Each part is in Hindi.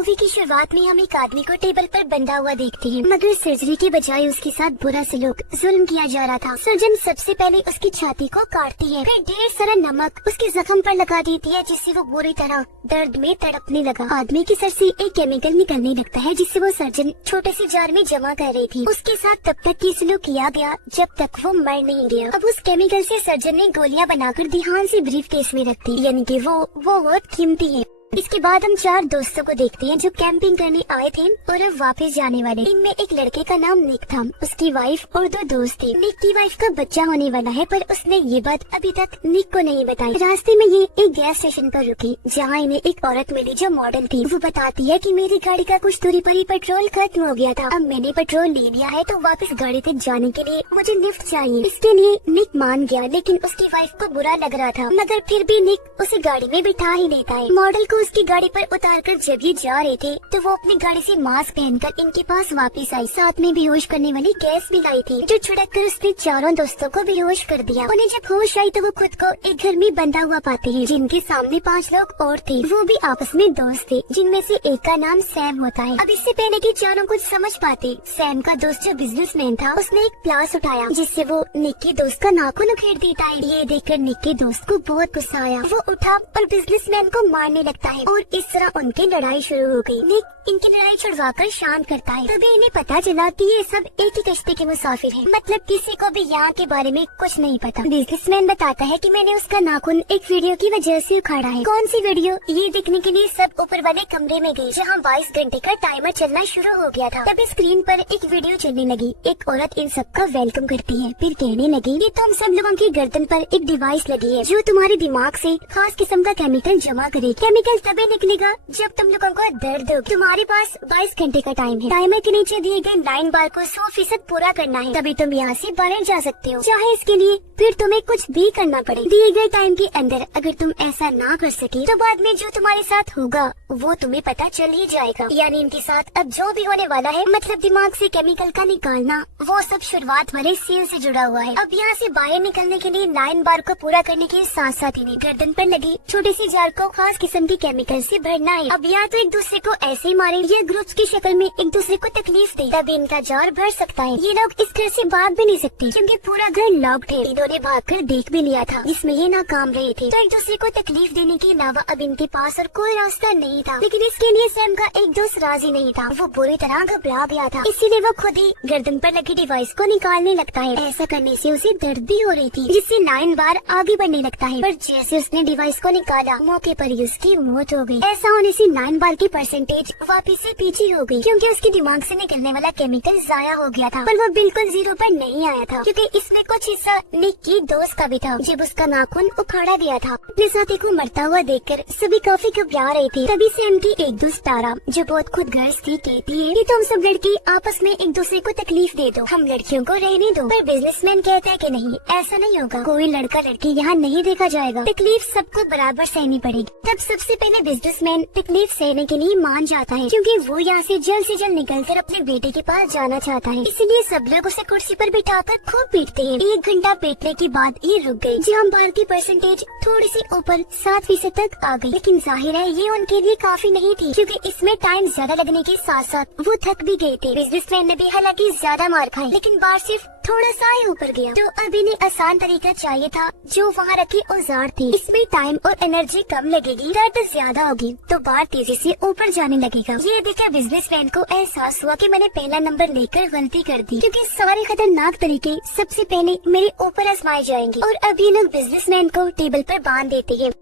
मूवी की शुरुआत में हम एक आदमी को टेबल पर बंधा हुआ देखते हैं, मगर सर्जरी के बजाय उसके साथ बुरा सलूक जुल्म किया जा रहा था। सर्जन सबसे पहले उसकी छाती को काटती है, फिर ढेर सारा नमक उसके जख्म पर लगा देती है, जिससे वो बुरी तरह दर्द में तड़पने लगा। आदमी के सर से एक केमिकल निकलने लगता है, जिससे वो सर्जन छोटे से जार में जमा कर रही थी। उसके साथ तब तक की सलूक किया गया जब तक वो मर नहीं गया। अब उस केमिकल से सर्जन ने गोलियां बनाकर ध्यान से ब्रीफ केस में रख दी, यानी कि वो बहुत कीमती है। इसके बाद हम 4 दोस्तों को देखते हैं जो कैंपिंग करने आए थे और अब वापस जाने वाले। इनमें एक लड़के का नाम निक था, उसकी वाइफ और 2 दोस्त थे। निक की वाइफ का बच्चा होने वाला है, पर उसने ये बात अभी तक निक को नहीं बताई। रास्ते में ये एक गैस स्टेशन पर रुकी, जहाँ इन्हें एक औरत मिली जो मॉडल थी। वो बताती है कि मेरी गाड़ी का कुछ दूरी पर ही पेट्रोल खत्म हो गया था, अब मैंने पेट्रोल ले लिया है, तो वापस गाड़ी तक जाने के लिए मुझे लिफ्ट चाहिए। इसके लिए निक मान गया, लेकिन उसकी वाइफ को बुरा लग रहा था, मगर फिर भी निक उसे गाड़ी में बिठा ही लेता है। मॉडल को उसकी गाड़ी पर उतारकर जब ये जा रहे थे तो वो अपनी गाड़ी से मास्क पहनकर इनके पास वापस आई। साथ में बेहोश करने वाली गैस भी लाई थी, जो छिड़क कर उसने चारों दोस्तों को बेहोश कर दिया। उन्हें जब होश आई तो वो खुद को एक घर में बंधा हुआ पाते हैं, जिनके सामने 5 लोग और थे। वो भी आपस में दोस्त थे, जिनमें से एक का नाम सैम होता है। अब इससे पहले कि चारों कुछ समझ पाते, सैम का दोस्त जो बिजनेसमैन था, उसने एक प्लास उठाया, जिससे वो निक के दोस्त का नाखून उखेड़ देता है। ये देखकर निक के दोस्त को बहुत गुस्सा आया। वो उठा और बिजनेसमैन को मारने लगता है और इस तरह उनकी लड़ाई शुरू हो गई। निक इनकी लड़ाई छुड़वाकर शांत करता है। तभी इन्हें पता चला कि ये सब एक ही कश्ती के मुसाफिर हैं, मतलब किसी को भी यहाँ के बारे में कुछ नहीं पता। बिजनेसमैन बताता है कि मैंने उसका नाखून एक वीडियो की वजह से उखाड़ा है। कौन सी वीडियो? ये देखने के लिए सब ऊपर वाले कमरे में गए, जहाँ 22 घंटे का टाइमर चलना शुरू हो गया था। तभी स्क्रीन पर एक वीडियो चलने लगी। एक औरत इन सबका वेलकम करती है, फिर कहने लगी कि तुम सब लोगों की गर्दन पर एक डिवाइस लगी है, जो तुम्हारे दिमाग से खास किस्म का केमिकल जमा करे। केमिकल तभी निकलेगा जब तुम लोगों को दर्द हो। तुम्हारे पास 22 घंटे का टाइम है। टाइमर के नीचे दिए गए 9 बार को 100% पूरा करना है, तभी तुम यहाँ से बाहर जा सकते हो, चाहे इसके लिए फिर तुम्हें कुछ भी करना पड़े। दिए गए टाइम के अंदर अगर तुम ऐसा ना कर सके तो बाद में जो तुम्हारे साथ होगा वो तुम्हें पता चल ही जाएगा। यानी इनके साथ अब जो भी होने वाला है, मतलब दिमाग से केमिकल का निकालना, वो सब शुरुआत वाले सीन से जुड़ा हुआ है। अब यहाँ से बाहर निकलने के लिए 9 बार को पूरा करने के साथ साथ इन्हें गर्दन पर लगी छोटी सी जार को खास किस्म की केमिकल से भरना है। अब या तो एक दूसरे को ऐसे ही मारे या ग्रुप्स की शक्ल में एक दूसरे को तकलीफ दे, तभी इनका जार भर सकता है। ये लोग इस घर से भाग भी नहीं सकते, क्योंकि पूरा घर लॉक्ड है। इन्होंने भागकर देख भी लिया था, जिसमें ये नाकाम रहे थे। तो एक दूसरे को तकलीफ देने के अलावा अब इनके पास और कोई रास्ता नहीं था। लेकिन इसके लिए सैम का एक दोस्त राजी नहीं था, वो बुरी तरह घबरा गया था। इसीलिए वो खुद ही गर्दन पर लगी डिवाइस को निकालने लगता है। ऐसा करने से उसे दर्द भी हो रही थी, जिससे 9 बार आगे बढ़ने लगता है। पर जैसे उसने डिवाइस को निकाला, मौके पर ही उसकी मौत हो गई। ऐसा होने से 9 बार की परसेंटेज वापिस से पीछे हो गई, क्योंकि उसके दिमाग से निकलने वाला केमिकल जाया हो गया था। पर वो बिल्कुल 0 पर नहीं आया था, क्योंकि इसमें कुछ हिस्सा निक की दोस्त का भी था, जब उसका नाखून उखाड़ा गया था। अपने साथी को मरता हुआ देखकर सभी काफी घबरा रहे थे। तभी सैम की एक दोस्त तारा, जो बहुत खुदगर्ज थी, कहती है कि तुम सब लड़की आपस में एक दूसरे को तकलीफ दे दो, हम लड़कियों को रहने दो। पर बिजनेसमैन कहता है कि नहीं, ऐसा नहीं होगा, कोई लड़का लड़की यहाँ नहीं देखा जाएगा, तकलीफ सबको बराबर सहनी पड़ेगी। तब सबसे पहले बिजनेसमैन तकलीफ सहने के लिए मान जाता है, क्योंकि वो यहाँ से जल्द निकलकर अपने बेटे के पास जाना चाहता है। इसीलिए सब लोग उसे कुर्सी पर बिठाकर खूब पीटते हैं। 1 घंटा पीटने के बाद ये रुक गई, जहाँ बाल की परसेंटेज थोड़ी सी ऊपर 7% तक आ गई। लेकिन जाहिर है ये उनके लिए काफी नहीं थी, क्योंकि इसमें टाइम ज्यादा लगने के साथ साथ वो थक भी गए थे। बिजनेसमैन ने भी हालांकि ज्यादा मार खाई, लेकिन बार सिर्फ थोड़ा सा ही ऊपर गया। तो अब इन्हें आसान तरीका चाहिए था, जो वहाँ रखे औजार थे। इसमें टाइम और एनर्जी कम लगेगी, दर्द ज्यादा होगी, तो बार तेजी से ऊपर जाने लगेगा। ये देखकर बिजनेसमैन को एहसास हुआ कि मैंने पहला नंबर लेकर गलती कर दी, क्योंकि सारे खतरनाक तरीके सबसे पहले मेरे ऊपर आजमाए जाएंगे। और अब ये लोग बिजनेसमैन को टेबल पर बांध देते हैं।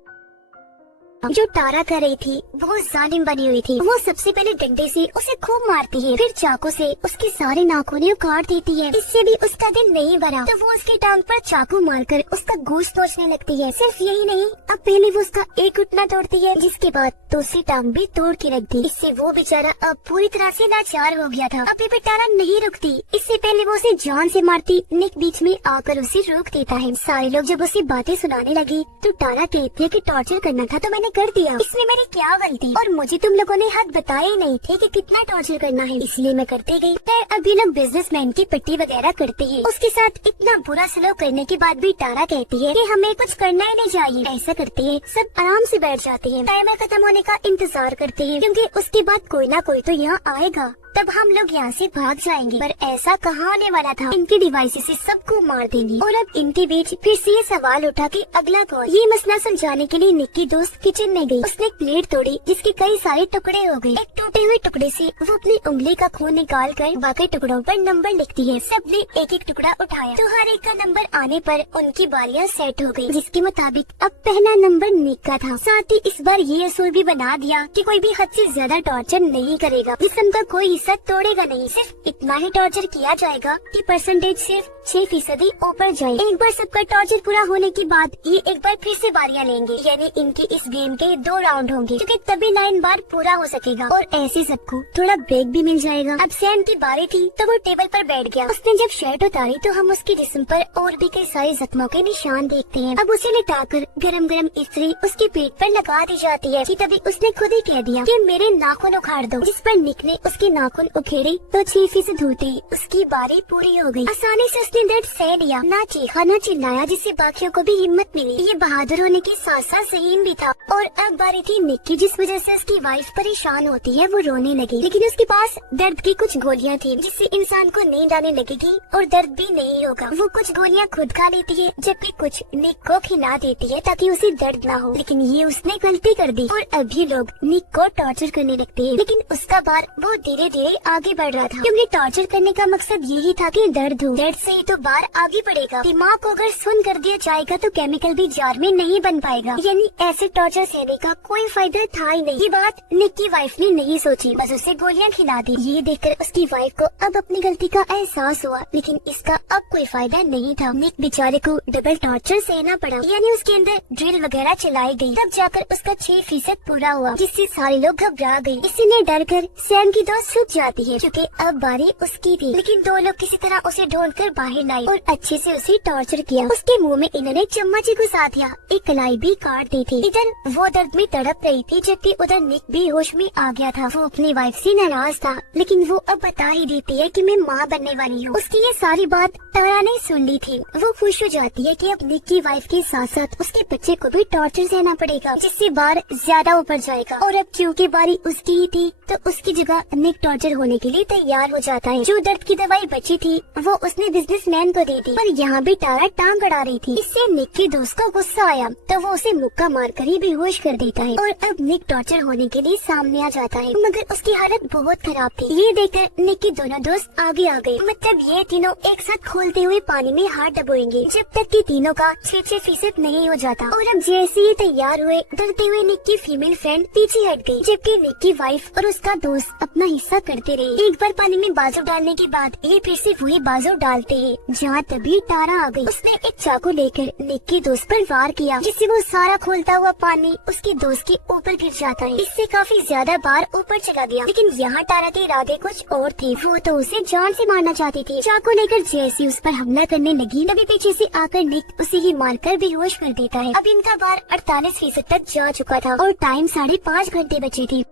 जो तारा कर रही थी वो जालिम बनी हुई थी। वो सबसे पहले डंडे से उसे खूब मारती है, फिर चाकू से उसके सारे नाखून काट देती है। इससे भी उसका दिल नहीं भरा, तो वो उसकी टांग पर चाकू मारकर उसका गोश्त नोचने लगती है। सिर्फ यही नहीं, अब पहले वो उसका एक घुटना तोड़ती है, जिसके बाद दूसरी टांग भी तोड़ के रख दी। इससे वो बेचारा अब पूरी तरह से लाचार हो गया था। अभी भी तारा नहीं रुकती। इससे पहले वो उसे जान से मारती, निक बीच में आकर उसे रोक देता है। सारे लोग जब उसे बातें सुनाने लगी तो तारा कहती है कि टॉर्चर करना था तो मैंने मैंने कर दिया, इसमें मेरी क्या गलती, और मुझे तुम लोगों ने हद बताए ही नहीं थे कि कितना टॉर्चर करना है, इसलिए मैं करती गई। फिर अब ये लोग बिजनेसमैन की पट्टी वगैरह करते हैं। उसके साथ इतना बुरा सलूक करने के बाद भी तारा कहती है कि हमें कुछ करना ही नहीं चाहिए। ऐसा करते हैं, सब आराम से बैठ जाते हैं, टाइमर खत्म होने का इंतजार करते हैं, क्योंकि उसके बाद कोई ना कोई तो यहाँ आएगा, तब हम लोग यहाँ से भाग जाएंगे। पर ऐसा कहाँ होने वाला था, इनके डिवाइसेस से सबको मार देंगे। और अब इनके बीच फिर से ये सवाल उठा कि अगला कौन। ये मसला सुलझाने के लिए निक की दोस्त किचन में गई। उसने एक प्लेट तोड़ी जिसके कई सारे टुकड़े हो गए। एक टूटे हुए टुकड़े से वो अपनी उंगली का खून निकाल कर बाकी टुकड़ों पर नंबर लिखती है। सबने एक एक टुकड़ा उठाया तो हर एक का नंबर आने पर उनकी बारियां सेट हो गयी, जिसके मुताबिक अब पहला नंबर निक का था। साथ ही इस बार ये असूल भी बना दिया कि कोई भी हद से ज्यादा टॉर्चर नहीं करेगा, जिस्म का कोई हिस्सा तोड़ेगा नहीं, सिर्फ इतना ही टॉर्चर किया जाएगा कि परसेंटेज सिर्फ 6% ऊपर जाए। एक बार सबका टॉर्चर पूरा होने के बाद ये एक बार फिर से बारियां लेंगे, यानी इनके इस गेम के 2 राउंड होंगे, क्योंकि तभी 9 बार पूरा हो सकेगा और ऐसे सबको थोड़ा ब्रेक भी मिल जाएगा। अब सैम की बारी थी तो वो टेबल पर बैठ गया। उसने जब शर्ट उतारी तो हम उसके जिस्म पर और भी कई सारे जख्मों के निशान देखते हैं। अब उसे लिटाकर गरम गरम इस्त्री उसके पेट पर लगा दी जाती है कि तभी उसने खुद ही कह दिया कि मेरे नाखून उखाड़ दो, जिस पर निक ने उसके नाखून उखेड़े तो 6% होते उसकी बारी पूरी हो गई। आसानी से उसने दर्द सह लिया, ना चीखा ना चिल्लाया, जिससे बाकियों को भी हिम्मत मिली। ये बहादुर होने के साथ साथ सहीम भी था। और अब बारी थी निक की, जिस वजह से उसकी वाइफ परेशान होती है, वो रोने लगी। लेकिन उसके पास दर्द की कुछ गोलियां थी जिससे इंसान को नींद आने लगेगी और दर्द भी नहीं होगा। वो कुछ गोलियां खुद खा लेती है जबकि कुछ निक को खिला देती है ताकि उसे दर्द ना हो। लेकिन ये उसने गलती कर दी और अभी लोग निक को टॉर्चर करने लगते हैं। लेकिन उसका बार बहुत धीरे धीरे आगे बढ़ रहा था, क्योंकि टॉर्चर करने का मकसद यही था कि दर्द हो, दर्द से ही तो बार आगे बढ़ेगा। दिमाग को अगर सुन कर दिया जाएगा तो केमिकल भी जार में नहीं बन पाएगा, यानी ऐसे टॉर्चर सहने का कोई फायदा था ही नहीं। ये बात निक की वाइफ ने नहीं सोची, बस उसे गोलियां खिला दी। ये देखकर उसकी वाइफ को अब अपनी गलती का एहसास हुआ, लेकिन इसका अब कोई फायदा नहीं था। निक बेचारे को डबल टॉर्चर सहना पड़ा, यानी उसके अंदर ड्रिल वगैरह चलाई गई, तब जाकर उसका 6% पूरा हुआ, जिससे सारे लोग घबरा गए। इसी ने डर कर सैम की दोस्त छुप जाती है, क्योंकि अब बारी उसकी थी। लेकिन 2 लोग किसी तरह उसे ढूंढकर बाहर लाए और अच्छे से उसे टॉर्चर किया। उसके मुंह में इन्होंने चम्मच ही घुसा दिया, एक कलाई भी काट दी थी। इधर वो दर्द में तड़प रही थी, जबकि उधर निक भी होश में आ गया था। वो अपनी वाइफ से नाराज था, लेकिन वो अब बता ही देती है कि मैं माँ बनने वाली हूँ। उसकी ये सारी बात तारा ने सुन ली थी। वो खुश हो जाती है कि अब निक की वाइफ के साथ साथ उसके बच्चे को भी टॉर्चर सहना पड़ेगा, जिससे बार ज्यादा ऊपर जाएगा। और अब क्योंकि बारी उसकी ही थी तो उसकी जगह निक टॉर्चर होने के लिए तैयार हो जाता है। जो दर्द की दवाई बची थी वो उसने बिजनेसमैन को दे दी, पर यहाँ भी तारा टांग अड़ा रही थी। इससे निक के दोस्त को गुस्सा आया तो वो उसे मुक्का मारकर ही बेहोश कर देता है। और अब निक टॉर्चर होने के लिए सामने आ जाता है, मगर उसकी हालत बहुत खराब थी। ये देखकर निक के दोनों दोस्त आगे आ गए, मतलब ये तीनों एक साथ खोलते हुए पानी में हाथ डबोएंगे जब तक कि तीनों का 6% नहीं हो जाता। और अब जैसे ही तैयार हुए, डरते हुए निक की फीमेल फ्रेंड पीछे हट गई, जबकि निक की वाइफ और उसका दोस्त अपना हिस्सा करते रहे। एक बार पानी में बाजू डालने के बाद ये फिर से वही बाजू डालते हैं, जहाँ तभी तारा आ गई। उसने एक चाकू लेकर निक के दोस्त पर वार किया, जिससे वो सारा खोलता हुआ पानी उसके दोस्त के ऊपर गिर जाता है। इससे काफी ज्यादा बार ऊपर चला गया। लेकिन यहाँ तारा के इरादे कुछ और थे, वो तो उसे जान से मारना चाहती थी। चाकू लेकर जैसे उस पर हमला करने लगी, तभी पीछे से आकर निक उसे ही मारकर बेहोश कर देता है। अब इनका बार 48% तक जा चुका था और टाइम 5.5 घंटे बचे थे।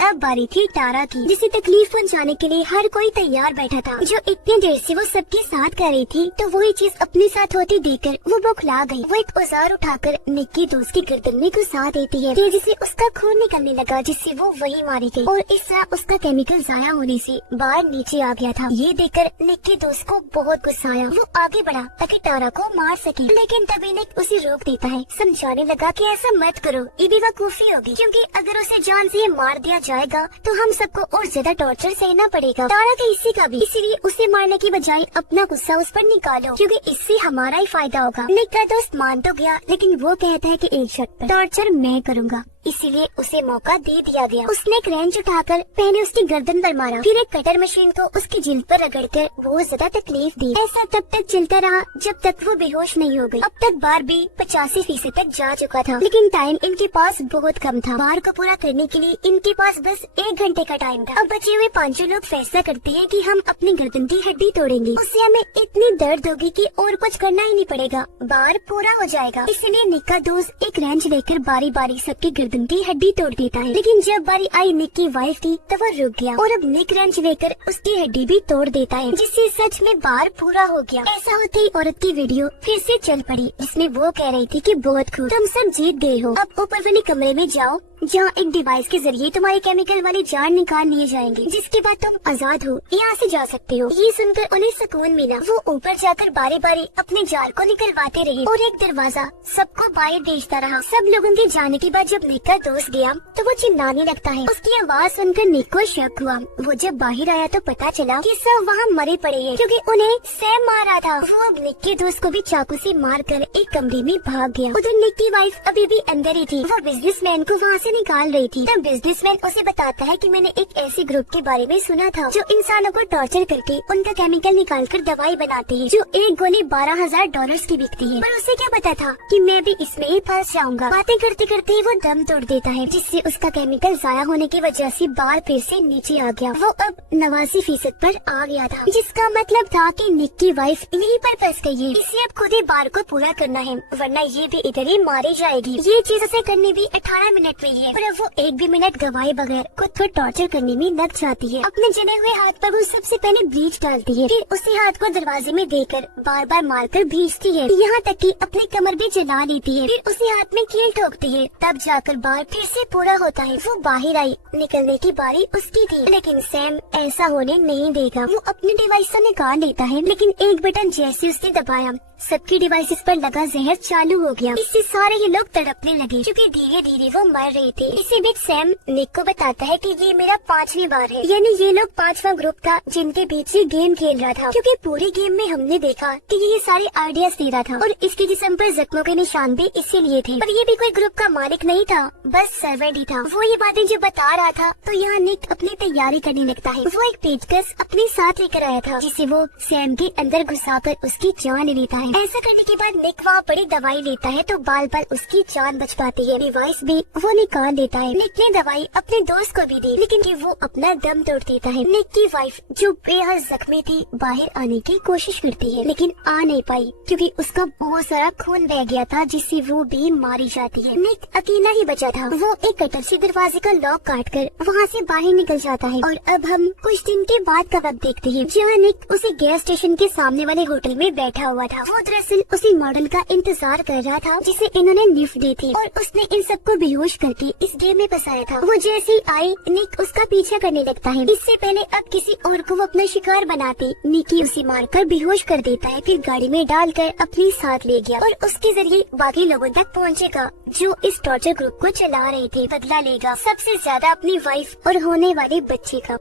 अब बारी थी तारा की, जिसे तकलीफ पहुंचाने के लिए हर कोई तैयार बैठा था। जो इतने देर से वो सबके साथ कर रही थी, तो वही चीज अपने साथ होती देखकर वो बौखला गई। वो एक औजार उठाकर निक की दोस्त की गर्दन में घुसा देती है, तेजी से उसका खून निकलने लगा, जिससे वो वही मारी गई। और इस तरह उसका केमिकल जाया होने से बाहर नीचे आ गया था। ये देखकर निक के दोस्त को बहुत गुस्सा आया। वो आगे बढ़ा ताकि तारा को मार सके, लेकिन तभी निक उसे रोक देता है, समझाने लगा कि ऐसा मत करो, ये बेवकूफी होगी, क्योंकि अगर उसे जान से मार दिया जाएगा तो हम सबको और ज्यादा टॉर्चर सहना पड़ेगा, तारा के हिस्से का भी। इसीलिए उसे मारने की बजाय अपना गुस्सा उस पर निकालो, क्योंकि इससे हमारा ही फायदा होगा। निक का दोस्त मान तो गया, लेकिन वो कहता है कि एक शर्त पर टॉर्चर मैं करूँगा। इसीलिए उसे मौका दे दिया गया। उसने एक रेंच उठाकर पहले उसकी गर्दन पर मारा, फिर एक कटर मशीन को उसकी जिल्द पर रगड़कर बहुत ज्यादा तकलीफ दी। ऐसा तब तक चलता रहा जब तक वो बेहोश नहीं हो गई। अब तक बारबी 85% तक जा चुका था, लेकिन टाइम इनके पास बहुत कम था। बार को पूरा करने के लिए इनके पास बस 1 घंटे का टाइम था। अब बचे हुए 5 लोग फैसला करते हैं कि हम अपनी गर्दन की हड्डी तोड़ेंगे। उससे हमें इतनी दर्द होगी कि और कुछ करना ही नहीं पड़ेगा, बार पूरा हो जाएगा। इसलिए निक का दोस्त एक रेंच लेकर बारी बारी सबकी गर्दन की हड्डी तोड़ देता है। लेकिन जब बारी आई निक की वाइफ की तब वो रुक गया और अब निक रेंच लेकर उसकी हड्डी भी तोड़ देता है, जिससे सच में बार पूरा हो गया। ऐसा होते ही औरत की वीडियो फिर से चल पड़ी, जिसमें वो कह रही थी कि बहुत खूब, तुम सब जीत गए हो। अब ऊपर वाले कमरे में जाओ जहाँ एक डिवाइस के जरिए तुम्हारे केमिकल वाले जान निकाल लिए जाएंगे, जिसके बाद तुम आजाद हो, यहाँ से जा सकते हो। ये सुनकर उन्हें सुकून मिला। वो ऊपर जाकर बारी बारी अपने जाल को निकलवाते रहे और एक दरवाजा सबको बाहर भेजता रहा। सब लोगों के जाने के बाद जब निक का दोस्त गया तो वो चिल्लाने लगता है। उसकी आवाज सुनकर निक को शक हुआ। वो जब बाहर आया तो पता चला कि सब वहाँ मरे पड़े हैं, क्योंकि उन्हें सैम मारा था। वो अब निक के दोस्त को भी चाकू से मारकर एक कमरे में भाग गया। उधर निक की वाइफ अभी भी अंदर ही थी। वो बिजनेसमैन को वहाँ से निकाल रही थी। तब बिजनेसमैन उसे बताता है कि मैंने एक ऐसे ग्रुप के बारे में सुना था जो इंसानों को टॉर्चर करके उनका केमिकल निकालकर दवाई बनाते हैं, जो एक गोली $12,000 की बिकती है। पर उसे क्या पता था कि मैं भी इसमें ही फंस जाऊंगा। बातें करते करते वो दम तोड़ देता है, जिससे उसका केमिकल जाया होने की वजह से बार फिर से नीचे आ गया। वो अब 89% पर आ गया था, जिसका मतलब था कि निक की वाइफ यहीं पर फंस गई है। इसे अब खुद ही बार को पूरा करना है, वरना ये भी इधर ही मारी जाएगी। ये चीज उसे करनी भी 18 मिनट में है, पर अब वो एक भी मिनट गवाए बगैर खुद को टॉर्चर करने में लग जाती है। अपने जले हुए हाथ पर वो सबसे पहले ब्लीच डालती है, फिर उसी हाथ को दरवाजे में देकर बार बार मारकर भेजती है, यहाँ तक कि अपनी कमर भी जला लेती है। फिर उसी हाथ में कील ठोकती है, तब जाकर बार फिर से पूरा होता है। वो बाहर आई, निकलने की बारी उसकी थी, लेकिन सैम ऐसा होने नहीं देगा। वो अपने डिवाइस से निकाल लेता है, लेकिन एक बटन जैसे उसने दबाया सबकी डिवाइसेस पर लगा जहर चालू हो गया। इससे सारे ये लोग तड़पने लगे, क्योंकि धीरे धीरे वो मर रहे थे। इसी बीच सैम निक को बताता है कि ये मेरा 5वीं बार है, यानी ये लोग 5वां ग्रुप था जिनके बीच ये गेम खेल रहा था, क्योंकि पूरे गेम में हमने देखा कि ये सारे आइडियाज दे रहा था और इसके जिस्म पर जख्मों के निशान भी इसीलिए थे। पर ये भी कोई ग्रुप का मालिक नहीं था, बस सर्वेंट ही था। वो ये बातें जो बता रहा था तो यहाँ निक अपनी तैयारी करने लगता है। वो एक पेचकस अपने साथ लेकर आया था, जिसे वो सैम के अंदर घुसाकर उसकी जान ले लेता है। ऐसा करने के बाद निक वहाँ बड़ी दवाई लेता है तो बाल बाल उसकी जान बच पाती है। डिवाइस भी वो निकाल लेता है। निक ने दवाई अपने दोस्त को भी दी, लेकिन कि वो अपना दम तोड़ देता है। निक की वाइफ जो बेहद जख्मी थी बाहर आने की कोशिश करती है, लेकिन आ नहीं पाई क्योंकि उसका बहुत सारा खून बह गया था, जिससे वो भी मारी जाती है। निक अकेला ही बचा था। वो एक कटर से दरवाजे का लॉक काटकर वहाँ से बाहर निकल जाता है। और अब हम कुछ दिन के बाद का वक्त देखते हैं, जहाँ निक उसी गैस स्टेशन के सामने वाले होटल में बैठा हुआ था। वो दरअसल उसी मॉडल का इंतजार कर रहा था जिसे इन्होंने लिफ्ट दी थी, और उसने इन सबको बेहोश करके इस गेम में फंसाया था। वो जैसे ही आई निक उसका पीछा करने लगता है। इससे पहले अब किसी और को वो अपना शिकार बनाते निकी उसे मारकर बेहोश कर देता है, फिर गाड़ी में डालकर अपने साथ ले गया और उसके जरिए बाकी लोगों तक पहुँचेगा जो इस टॉर्चर ग्रुप को चला रहे थे। बदला लेगा सबसे ज्यादा अपनी वाइफ और होने वाले बच्चे का।